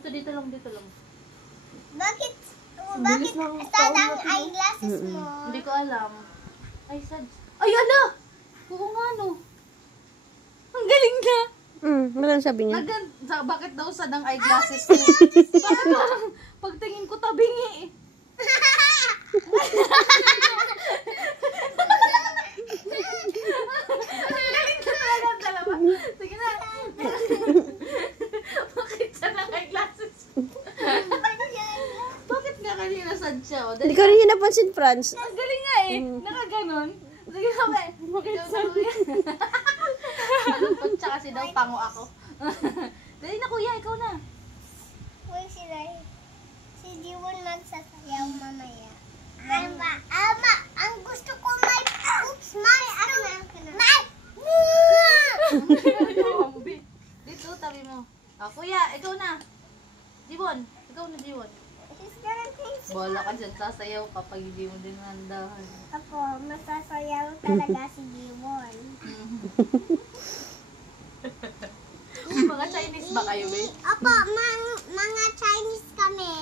Dito lang, dito lang. Bakit sad ang eyeglasses mo? Hindi ko alam. Ay, sad. Ay, ala! Oo nga, no. Ang galing na. Malang sabi niya. Bakit daw sad ang eyeglasses mo? Bakit parang pagtingin ko tabingi eh. Galing na talaga ang dalawa. Sige na. Bakit sad ang eyeglasses mo? Bakit nga kanina sad siya? O, Hindi ko rin yun napansin, Franz. ang galing nga eh. Nakaganon. Sige na, bakit sad? Malungkot siya kasi daw pango ako. Dali na kuya, ikaw na. Wait, si Diwon magsasayaw mamaya. Ang gusto ko may Dito, tabi mo. Kuya, ikaw na. Jiwon, ikaw na Jiwon. Bola ka dyan, sasayaw kapag hindi mo din nandahan. Ako, masasayaw talaga si Diwon. Mga Chinese ba kayo, babe? Opo, mga Chinese kami.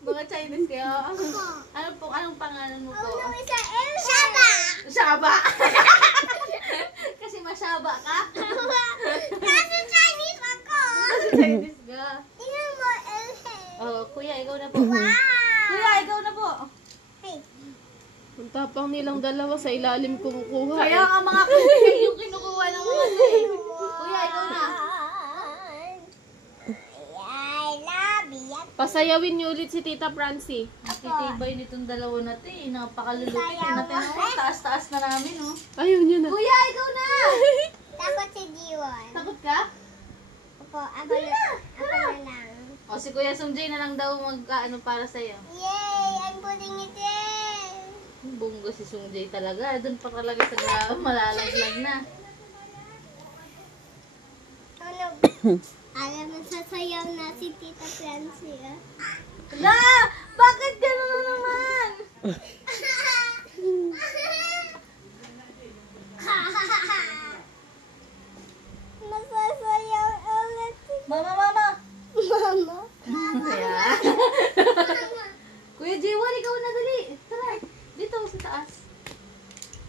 Mga Chinese kayo? Anong pangalan mo po? Shaba! Shaba! Kasi masyaba ka? Kasi Chinese ako! Kasi Chinese ka? Tingnan mo, Elhe. Oh, kuya, ikaw na po. Wow! Kuya, ikaw na po. Hey. Ang tapang nilang dalawa sa ilalim kumukuha. Kaya nga mga kuya yung kinukuha ng mga tayo. Kuya, ikaw na. I love you. Pasayawin niyo ulit si Tita Francie. Nakitibay nitong dalawa natin. Napakalulupit natin. Oh, taas-taas na namin, oh. Ayaw niya na. Kuya, ikaw na! Takot si Diwon. Takot ka? Opo, ako na lang. O, si Kuya Sungjay na lang daw mag-ano para sa'yo. Yay! I'm putting it in. Bunggo si Sungjay talaga. Doon pa talaga sa malalaglag na. Ano? Alam mo, sasayaw na si Tita Francie. La! Bakit gano'n na naman? Masasayaw ulit si Mama! Mama. Kaya? Kuya Jiwan, ikaw na dali. Tara, dito sa taas.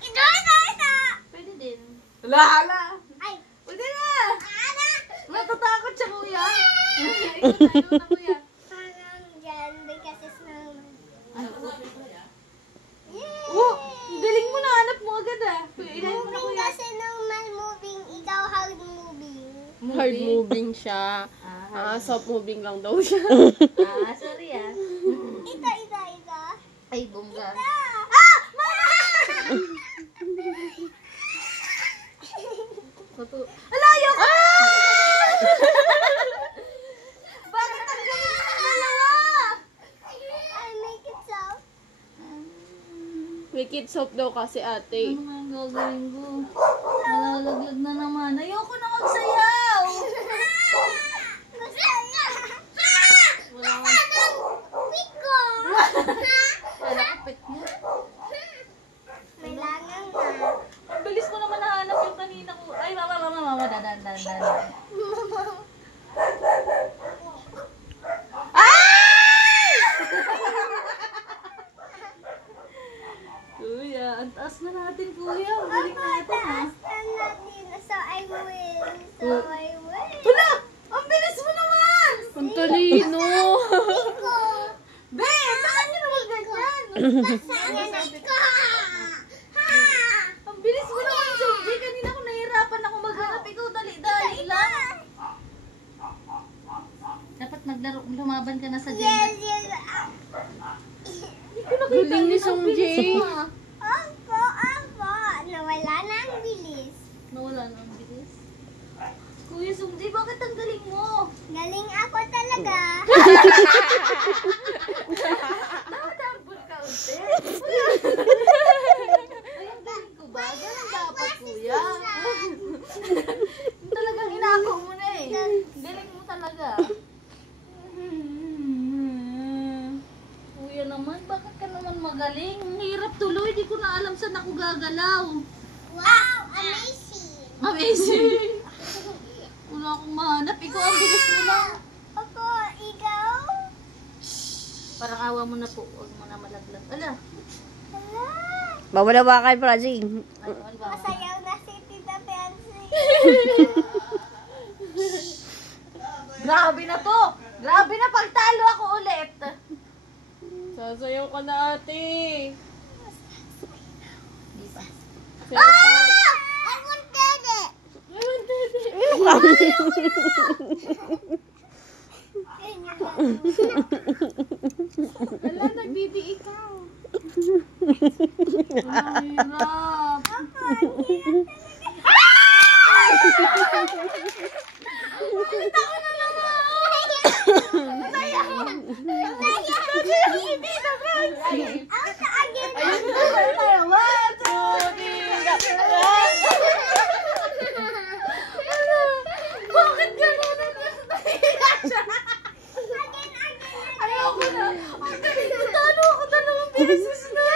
Ito! Pwede din. Hala! Ay! Pwede na! Ana! Natatakot siya, kuya. Ikaw na, kuya. Parang dyan, because it's naman. Ano po? Yay! Oh! Ang galing mo na, hanap mo agad ah. Ilahin mo na, Moving kuya. kasi naman moving. Ikaw hard moving. Hard moving siya. Soft moving lang daw siya. Sorry ah. Ito. Ay, bongga. Ah! Mama! Ala, ayoko! Bakit ang galing ng dalawa? I make it so. Make it soft daw kasi ate. Ano nga ang gagawin ko? Nalalaglag na naman. Ayoko na magsayaw! Gusto niya. Wala Asa ng piko? Wala kapit mo. May langang na. Ang bilis mo naman nahanap yung kanina ko. Ay, mama. Dadan. Kuya, ang taas na natin, kuya. Ang galing natin, ha? So I win. Wala! Ang bilis mo naman! Ang talino. Piko. Be, bakit nyo naman ganyan? Pasangan ko. Ang bilis mo naman, Sunji. Kanina ko nahihirapan ako maghanap. Ikaw, dali lang. Dapat lumaban ka na sa Jenga. Yes. Hindi ko nakita. Galing ni Yun ang Sungjay. bilis mo, ah. Opo. Nawala na ang bilis. Nawala na ang bilis. Kuya Sungjay, bakit ang galing mo? Galing ako talaga. Nakatambol ka unti. Ay, ang galing ko ba? Ganun dapat, kuya. Talagang inako mo na eh. Galing mo talaga. Kuya naman, bakit ka naman magaling? Ang hirap tuloy, di ko na alam saan ako gagalaw. Wow, amazing. Amazing. po, ang bilis mo lang. Ako, ikaw? Parang awa mo na po. Huwag mo na malaglag. Ala. Hala. Bawal ba kay Praji? Ano ba? Masayaw na si Tita Fancy. Grabe na to. Grabe na pagtalo ako ulit. Sasayaw ka na, ate. Di ba? Sayaw ka. I wanted it. Ganyan lang. Wala, nagbibi ikaw. Ang hirap. Bakit gano'n? Ayoko na. Ang galing ko. Talo ako 2 beses na.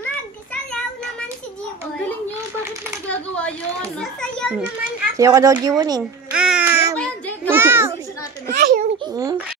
Magsayaw naman si Ang Jiwoy. galing niyo. Bakit mo nagagawa yun? Sasayaw naman ako. Sayaw ka daw, Jiwon eh. Kaya, Jake, gawin natin. Hmm?